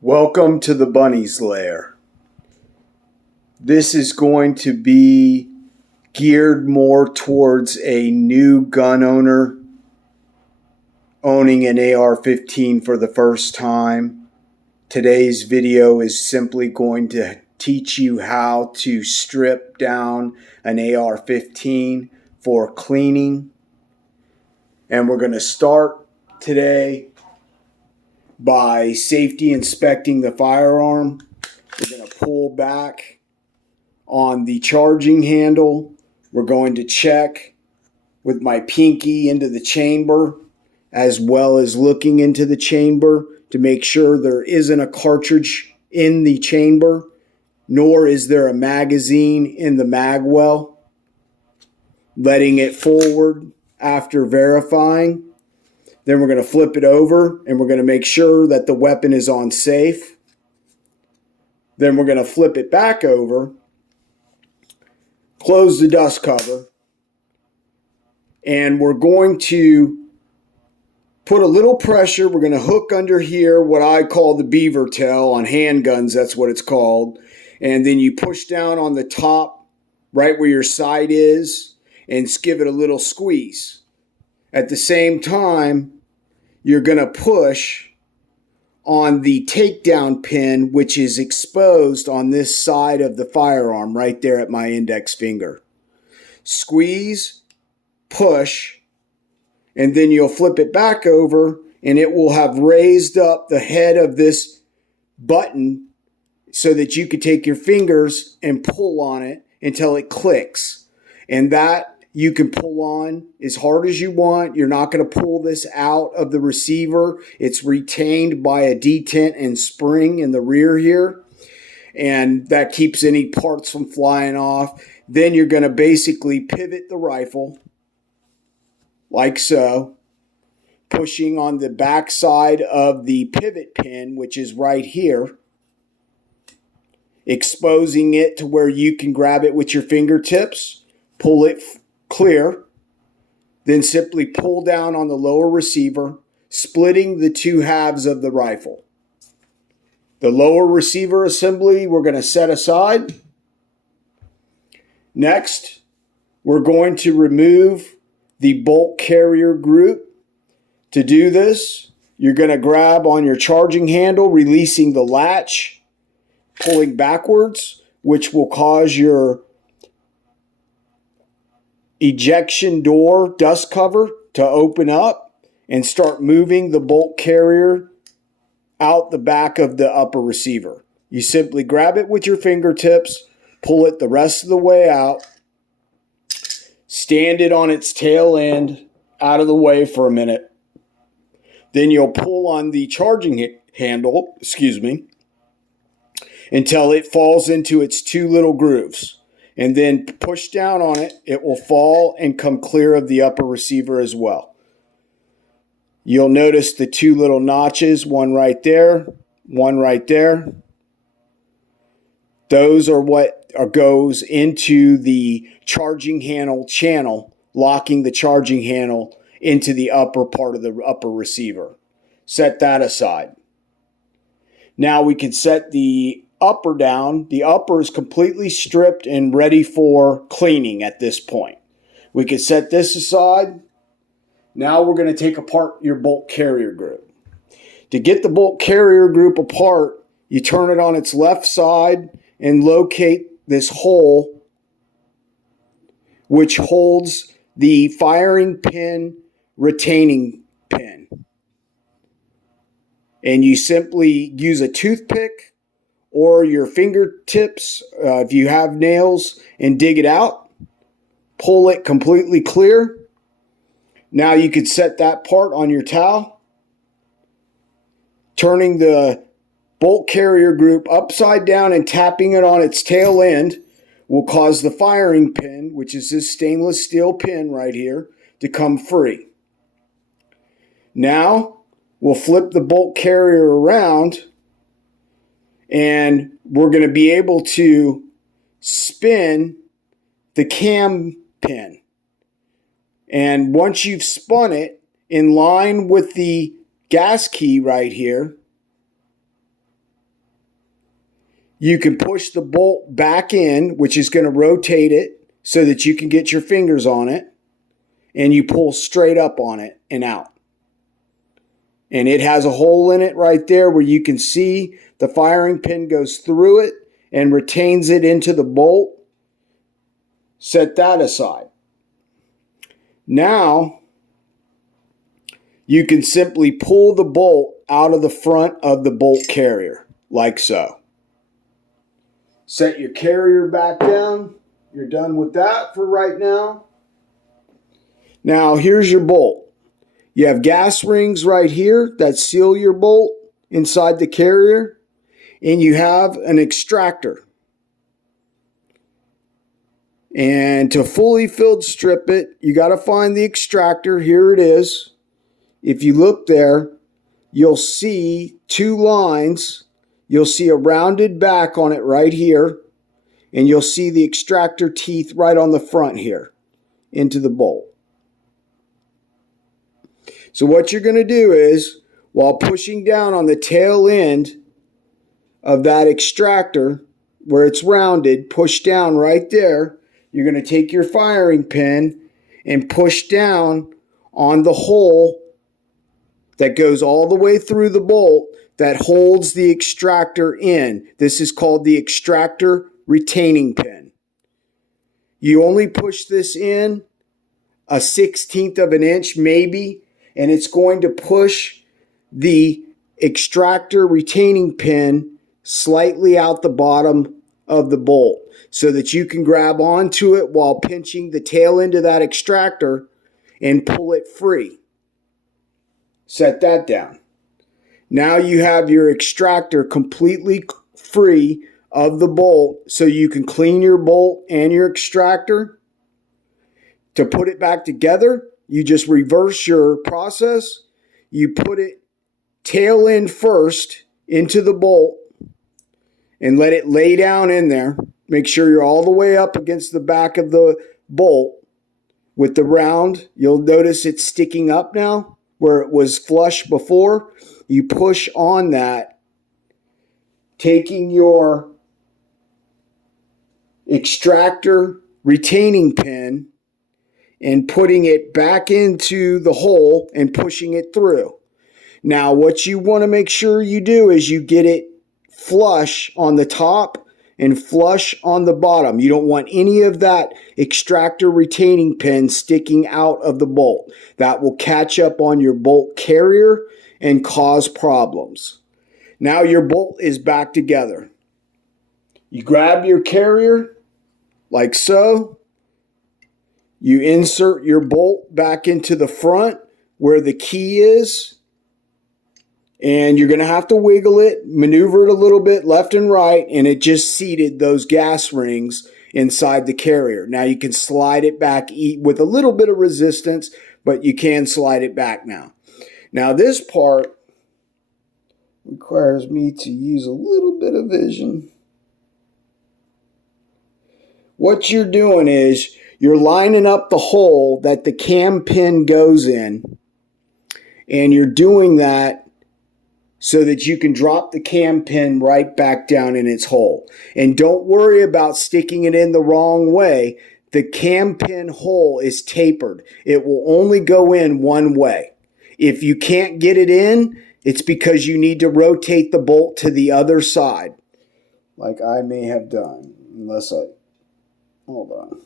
Welcome to the Bunny's Lair. This is going to be geared more towards a new gun owner owning an AR-15 for the first time. Today's video is simply going to teach you how to strip down an AR-15 for cleaning. And we're going to start today by safety inspecting the firearm. We're going to pull back on the charging handle. We're going to check with my pinky into the chamber, as well as looking into the chamber to make sure there isn't a cartridge in the chamber, nor is there a magazine in the mag well. Letting it forward after verifying. Then we're going to flip it over and we're going to make sure that the weapon is on safe. Then we're going to flip it back over, close the dust cover, and we're going to put a little pressure. We're going to hook under here what I call the beaver tail on handguns. That's what it's called. And then you push down on the top, right where your sight is, and give it a little squeeze. At the same time, you're going to push on the takedown pin, which is exposed on this side of the firearm, right there at my index finger. Squeeze, push, and then you'll flip it back over, and it will have raised up the head of this button so that you could take your fingers and pull on it until it clicks. And that you can pull on as hard as you want. You're not going to pull this out of the receiver. It's retained by a detent and spring in the rear here. And that keeps any parts from flying off. Then you're going to basically pivot the rifle like so, pushing on the back side of the pivot pin, which is right here, exposing it to where you can grab it with your fingertips, pull it clear, then simply pull down on the lower receiver, splitting the two halves of the rifle. The lower receiver assembly we're going to set aside. Next, we're going to remove the bolt carrier group. To do this, you're going to grab on your charging handle, releasing the latch, pulling backwards, which will cause your ejection door dust cover to open up and start moving the bolt carrier out the back of the upper receiver. You simply grab it with your fingertips, pull it the rest of the way out, stand it on its tail end out of the way for a minute. Then you'll pull on the charging handle, until it falls into its two little grooves. And then push down on it, it will fall and come clear of the upper receiver as well. You'll notice the two little notches, one right there, one right there. Those are what goes into the charging handle channel, locking the charging handle into the upper part of the upper receiver. Set that aside. Now we can set the upper down. The upper is completely stripped and ready for cleaning at this point. We can set this aside. Now we're going to take apart your bolt carrier group. To get the bolt carrier group apart, you turn it on its left side and locate this hole which holds the firing pin retaining pin. And you simply use a toothpick or your fingertips, if you have nails, and dig it out. Pull it completely clear. Now you could set that part on your towel. Turning the bolt carrier group upside down and tapping it on its tail end will cause the firing pin, which is this stainless steel pin right here, to come free. Now we'll flip the bolt carrier around, and we're going to be able to spin the cam pin. And once you've spun it in line with the gas key right here, You can push the bolt back in, which is going to rotate it so that you can get your fingers on it, and you pull straight up on it and out. And it has a hole in it right there where you can see the firing pin goes through it and retains it into the bolt. Set that aside. Now, you can simply pull the bolt out of the front of the bolt carrier, like so. Set your carrier back down. You're done with that for right now. Now, here's your bolt. You have gas rings right here that seal your bolt inside the carrier, and you have an extractor. And to fully filled strip it, you got to find the extractor. Here it is. If you look there, you'll see two lines. You'll see a rounded back on it right here, and you'll see the extractor teeth right on the front here into the bolt. So what you're going to do is, while pushing down on the tail end of that extractor, where it's rounded, push down right there. You're going to take your firing pin and push down on the hole that goes all the way through the bolt that holds the extractor in. This is called the extractor retaining pin. You only push this in a 1/16 of an inch maybe, and it's going to push the extractor retaining pin slightly out the bottom of the bolt so that you can grab onto it while pinching the tail end of that extractor and pull it free. Set that down. Now you have your extractor completely free of the bolt so you can clean your bolt and your extractor. To put it back together, you just reverse your process. You put it tail end first into the bolt and let it lay down in there. Make sure you're all the way up against the back of the bolt with the round. You'll notice it's sticking up now where it was flush before. You push on that, taking your extractor retaining pin and putting it back into the hole and pushing it through. Now, what you want to make sure you do is you get it flush on the top and flush on the bottom. You don't want any of that extractor retaining pin sticking out of the bolt. That will catch up on your bolt carrier and cause problems. Now your bolt is back together. You grab your carrier like so. You insert your bolt back into the front where the key is. And you're going to have to wiggle it, maneuver it a little bit left and right, and it just seated those gas rings inside the carrier. Now you can slide it back with a little bit of resistance, but you can slide it back now. Now this part requires me to use a little bit of vision. What you're doing is you're lining up the hole that the cam pin goes in, and you're doing that so that you can drop the cam pin right back down in its hole. And don't worry about sticking it in the wrong way. The cam pin hole is tapered. It will only go in one way. If you can't get it in, it's because you need to rotate the bolt to the other side, like I may have done, hold on.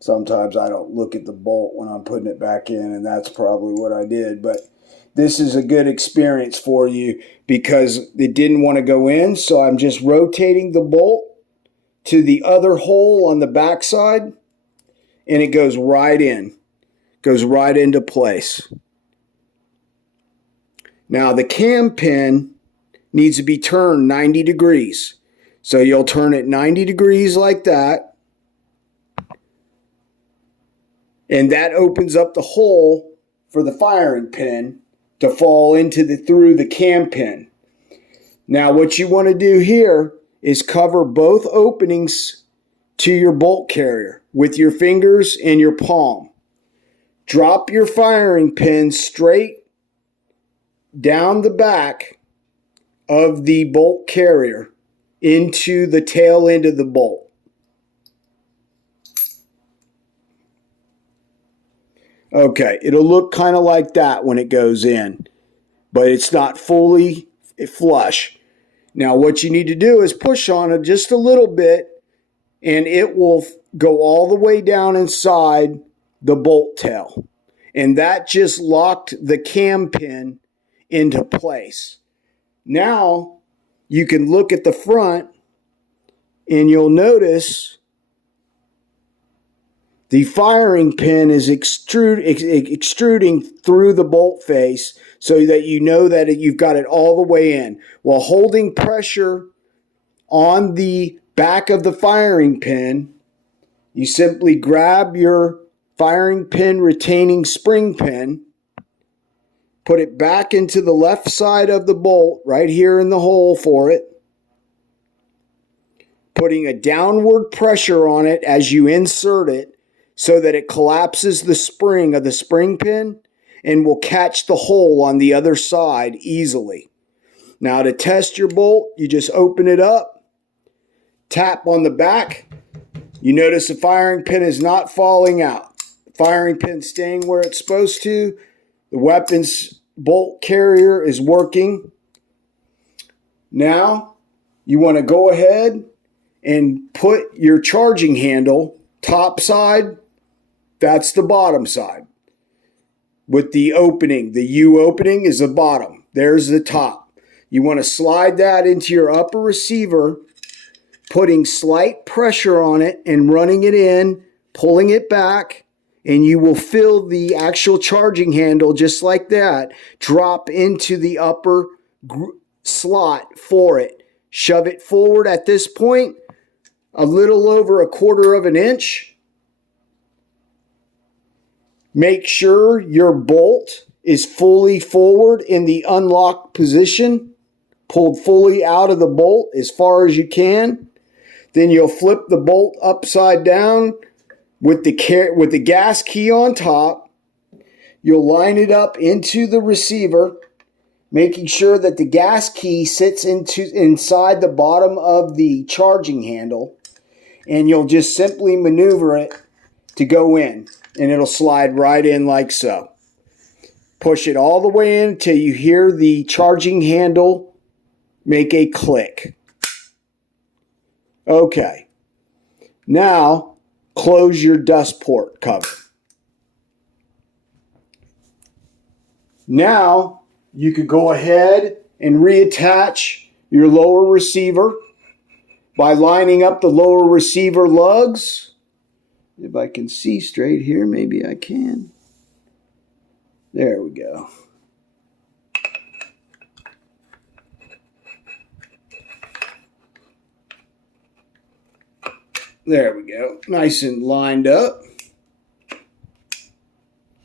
Sometimes I don't look at the bolt when I'm putting it back in, and that's probably what I did. But this is a good experience for you because it didn't want to go in, so I'm just rotating the bolt to the other hole on the back side, and it goes right in. Goes right into place. Now the cam pin needs to be turned 90 degrees. So you'll turn it 90 degrees like that. And that opens up the hole for the firing pin to fall into through the cam pin. Now what you want to do here is cover both openings to your bolt carrier with your fingers and your palm. Drop your firing pin straight down the back of the bolt carrier into the tail end of the bolt. Okay, it'll look kind of like that when it goes in, but it's not fully flush. Now what you need to do is push on it just a little bit, and it will go all the way down inside the bolt tail. And that just locked the cam pin into place. Now you can look at the front and you'll notice the firing pin is extruding through the bolt face so that you know that you've got it all the way in. While holding pressure on the back of the firing pin, you simply grab your firing pin retaining spring pin, put it back into the left side of the bolt right here in the hole for it, putting a downward pressure on it as you insert it so that it collapses the spring of the spring pin and will catch the hole on the other side easily. Now to test your bolt, you just open it up, tap on the back. You notice the firing pin is not falling out. The firing pin staying where it's supposed to. The weapons bolt carrier is working. Now you want to go ahead and put your charging handle top side, that's the bottom side. With the opening, the U opening is the bottom. There's the top. You want to slide that into your upper receiver, putting slight pressure on it and running it in, pulling it back, and you will feel the actual charging handle just like that drop into the upper slot for it. Shove it forward at this point a little over 1/4 of an inch. Make sure your bolt is fully forward in the unlocked position, pulled fully out of the bolt as far as you can. Then you'll flip the bolt upside down with the gas key on top. You'll line it up into the receiver, making sure that the gas key sits inside the bottom of the charging handle, and you'll just simply maneuver it to go in, and it'll slide right in like so. Push it all the way in until you hear the charging handle make a click. Okay, now close your dust port cover. Now you could go ahead and reattach your lower receiver by lining up the lower receiver lugs. If I can see straight here, maybe I can. There we go. There we go. Nice and lined up.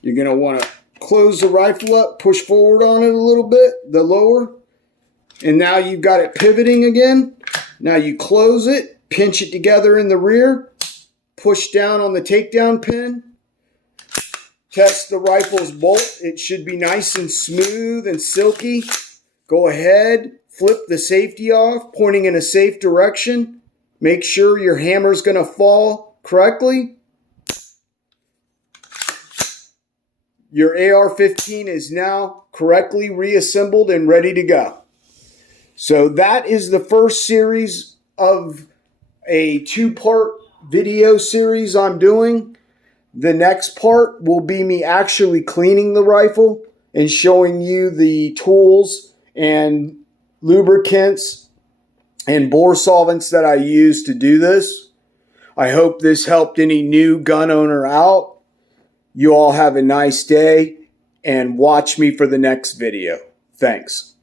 You're going to want to close the rifle up, push forward on it a little bit, the lower. And now you've got it pivoting again. Now you close it, pinch it together in the rear, push down on the takedown pin. Test the rifle's bolt. It should be nice and smooth and silky. Go ahead, flip the safety off, pointing in a safe direction. Make sure your hammer's going to fall correctly. Your AR-15 is now correctly reassembled and ready to go. So that is the first series of a 2-part video series I'm doing. The next part will be me actually cleaning the rifle and showing you the tools and lubricants and bore solvents that I use to do this. I hope this helped any new gun owner out. You all have a nice day and watch me for the next video. Thanks.